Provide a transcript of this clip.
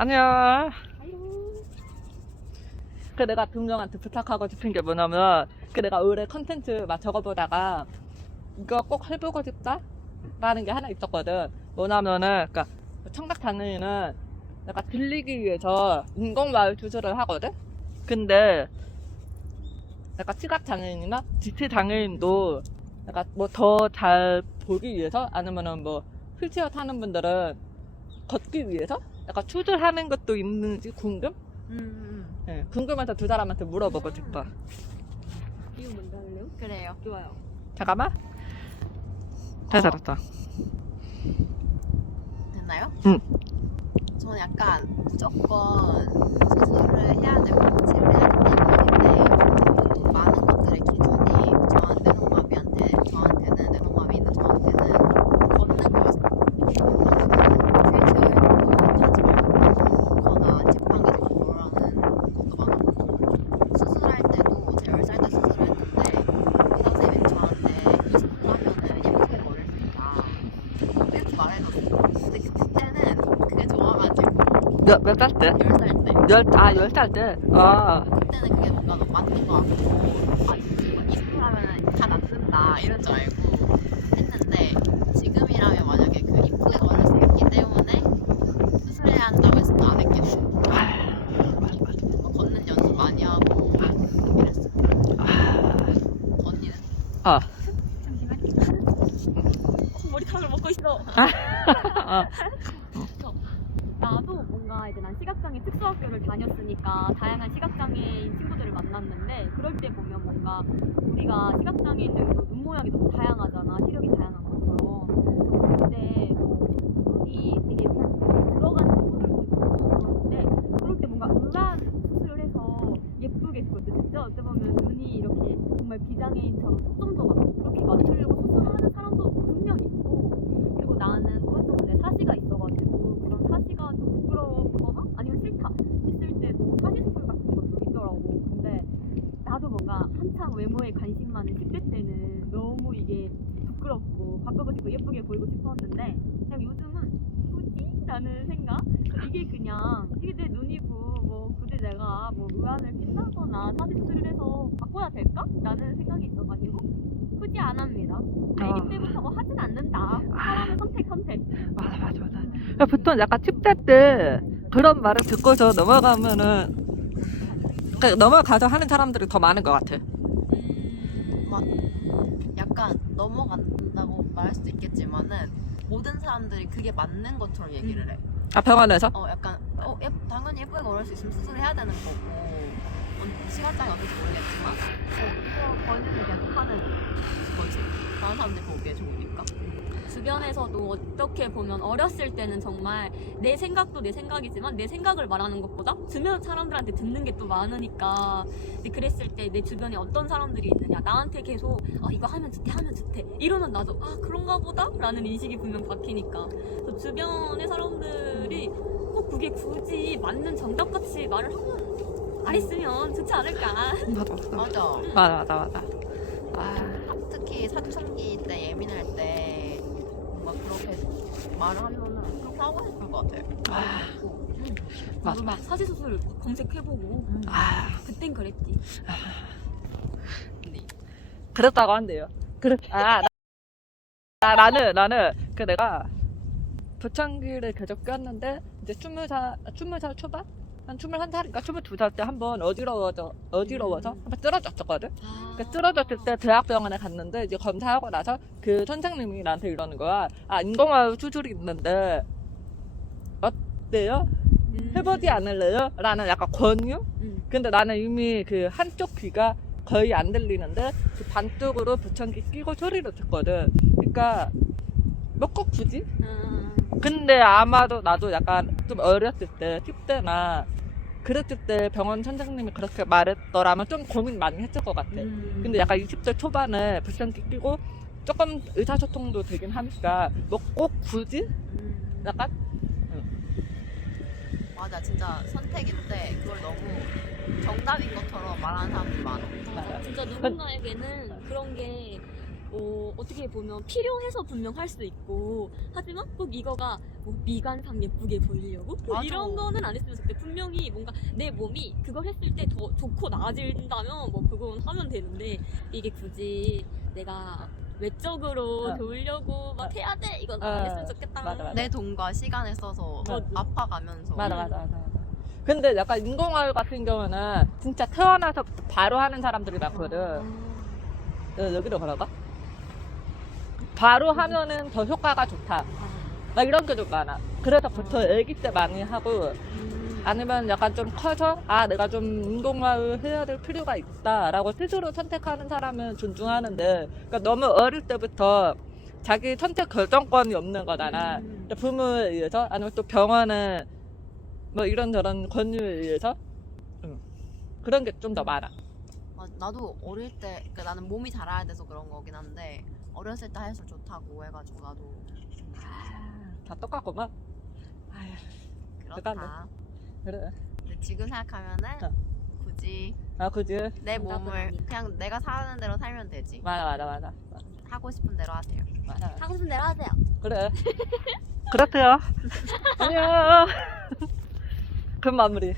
안녕. 그 내가 동정한테 부탁하고 싶은 게 뭐냐면 내가 올해 컨텐츠 막 적어보다가 이거 꼭 해보고 싶다? 라는 게 하나 있었거든. 뭐냐면은 청각장애인은 내가 들리기 위해서 인공마을 투자를 하거든? 근데 내가 시각장애인이나 지체장애인도 내가 뭐 더 잘 보기 위해서 아니면은 뭐 휠체어 타는 분들은 걷기 위해서 약간 투자하는 것도 있는지 궁금? 네, 궁금해서 두 사람한테 물어보고 싶어. 이거 먼저 할래요? 그래요. 좋아요. 잠깐만. 됐어. 됐나요? 응. 저는 약간 무조건 수술을 해야 되고 치료를 해야 된다는 또 많은 것들의 기준이 저한테는 내동맘이 있는 저한테는 걷는 거였어요. 휠체어에도 타지 말고 거나 지팡이 들고 걸으라는 것도 많았고 수술할 때도 제가 10살 때 수술을 했는데 의사 선생님이 저한테 이 정도 하면은 예쁘게 걸을 수 있다 이렇게 말해줬어요. 근데 그때는 그게 좋아가지고 몇 살 때? 10살 때 10살 때? 아. 그때는 그게 뭔가 너무 맞는 것 같고 이 수술 하면은 다 낫는다 이런 줄 알고 했는데 지금이라면 만약에 그 이쁘게 걸을 수 있기 때문에 수술해야 한다고 했으면 안 했겠어. 뭔가 걷는 연습 많이 하고 이랬어. 언니는? 머리카락을 먹고 있어. 나도 뭔가 이제 난 시각장애 특수학교를 다녔으니까 다양한 시각장애인 친구들을 만났는데 그럴 때 보면 뭔가 우리가 시각장애인들도 눈 모양이 너무 다양하잖아. 시력이 다양한 것처럼. 그래서 그때 눈이 되게 들어간 친구들도 있고 그러는데 그럴 때 뭔가 의란 수술을 해서 예쁘게 그거든. 진짜 어떻게 보면 눈이 이렇게 정말 비장애인처럼 초점도 맞고 그렇게 맞추려고 수술하는 사람도 분명 있고 그리고 나는 오른쪽에 사시가 있어가지고 그런 사시가 좀 부끄러웠거나 아니면 싫다 했을 때도 사시 수술 같은 것도 있더라고. 근데 나도 뭔가 한창 외모에 관심 많은 10대 때는 너무 이게 부끄럽고 바꾸고 싶고 예쁘게 보이고 싶었는데 그냥 요즘은 굳이? 라는 생각? 이게 내 눈이고 뭐 굳이 내가 뭐 의안을 낀다거나 사시 수술을 해서 바꿔야 될까? 라는 생각이 있어가지고 굳이 안 합니다. 아기 때부터 뭐 하진 않는다. 사람의 선택. 맞아. 보통 약간 10대 때 그런 말을 듣고서 넘어가서 하는 사람들이 더 많은 것 같아. 막 약간 넘어간다고 말할 수도 있겠지만은 모든 사람들이 그게 맞는 것처럼 얘기를 해. 아, 병원에서? 약간 당연히 예쁘게 걸을 수 있으면 수술을 해야 되는 거고 시간장이 어떨지 모르겠지만 이거 권유를 계속 하는 거지. 다른 사람들 보기에 좋으니까. 주변에서도 어떻게 보면 어렸을 때는 정말 내 생각도 내 생각이지만 내 생각을 말하는 것보다 주변 사람들한테 듣는 게 또 많으니까 근데 그랬을 때 내 주변에 어떤 사람들이 있느냐 나한테 계속 이거 하면 좋대 이러면 나도 그런가 보다 라는 인식이 분명 바뀌니까 그래서 주변의 사람들이 꼭 그게 굳이 맞는 정답같이 말을 하면 안 했으면 좋지 않을까. 맞아. 특히 사춘기 때 예민할 때 뭔가 그렇게 말을 하면은 그렇게 하고 싶을 것 같아요. 나도 막 사지수술 검색해보고 그땐 그랬지. 그랬다고 한대요. 나는 내가 보청기를 계속 꼈는데 이제 20살 초반? 한 21살인가 22살 때 한번 어지러워서 한번 쓰러졌었거든. 쓰러졌을 때 대학병원에 갔는데 이제 검사하고 나서 그 선생님이 나한테 이러는 거야. 인공화학 수술이 있는데 어때요? 해보지 않을래요? 라는 약간 권유? 근데 나는 이미 그 한쪽 귀가 거의 안 들리는데 그 반쪽으로 보청기 끼고 소리를 듣거든. 그러니까 뭐 꼭 굳이? 근데 아마도 나도 약간 좀 어렸을 때 10대나 그랬을 때 병원 선생님이 그렇게 말했더라면 좀 고민 많이 했을 것 같아. 근데 약간 20대 초반에 보청기 끼고 조금 의사소통도 되긴 하니까 뭐 꼭 굳이? 약간? 맞아, 진짜 선택인데 그걸 너무 정답인 것처럼 말하는 사람들이 많아. 진짜 누군가에게는 그런 게 어떻게 보면 필요해서 분명 할 수 있고 하지만 꼭 이거가 뭐 미간상 예쁘게 보이려고 뭐 맞아. 이런 거는 안 했으면 좋겠대. 분명히 뭔가 내 몸이 그걸 했을 때 더 좋고 나아진다면 뭐 그건 하면 되는데 이게 굳이 내가 외적으로 좋으려고 막 해야 돼 이건 안 했으면 좋겠다. 맞아. 내 돈과 시간을 써서 맞아. 아파가면서 맞아. 근데 약간 인공화육 같은 경우는 진짜 태어나서부터 바로 하는 사람들이 많거든. 여기로 걸어봐. 바로 하면은 더 효과가 좋다. 막 이런 게 좀 많아. 그래서 보통 애기 때 많이 하고, 아니면 약간 좀 커서, 아, 내가 좀 인공화육 해야 될 필요가 있다라고 스스로 선택하는 사람은 존중하는데, 그러니까 너무 어릴 때부터 자기 선택 결정권이 없는 거잖아. 그러니까 부모에 의해서, 아니면 또 병원에 뭐 이런저런 권유에 의해서, 그런 게 좀 더 많아. 나도 어릴 때 그러니까 나는 몸이 자라야 돼서 그런 거긴 한데 어렸을 때 할수록 좋다고 해가지고 나도 다 똑같구만. 아휴, 그렇다. 그래. 근데 지금 생각하면은 어. 굳이 그지? 내 정답은 몸을 아니다. 그냥 내가 사는 대로 살면 되지. 맞아. 하고 싶은 대로 하세요. 맞아. 하고 싶은 대로 하세요. 그래. 그렇대요. 안녕. 그 마무리.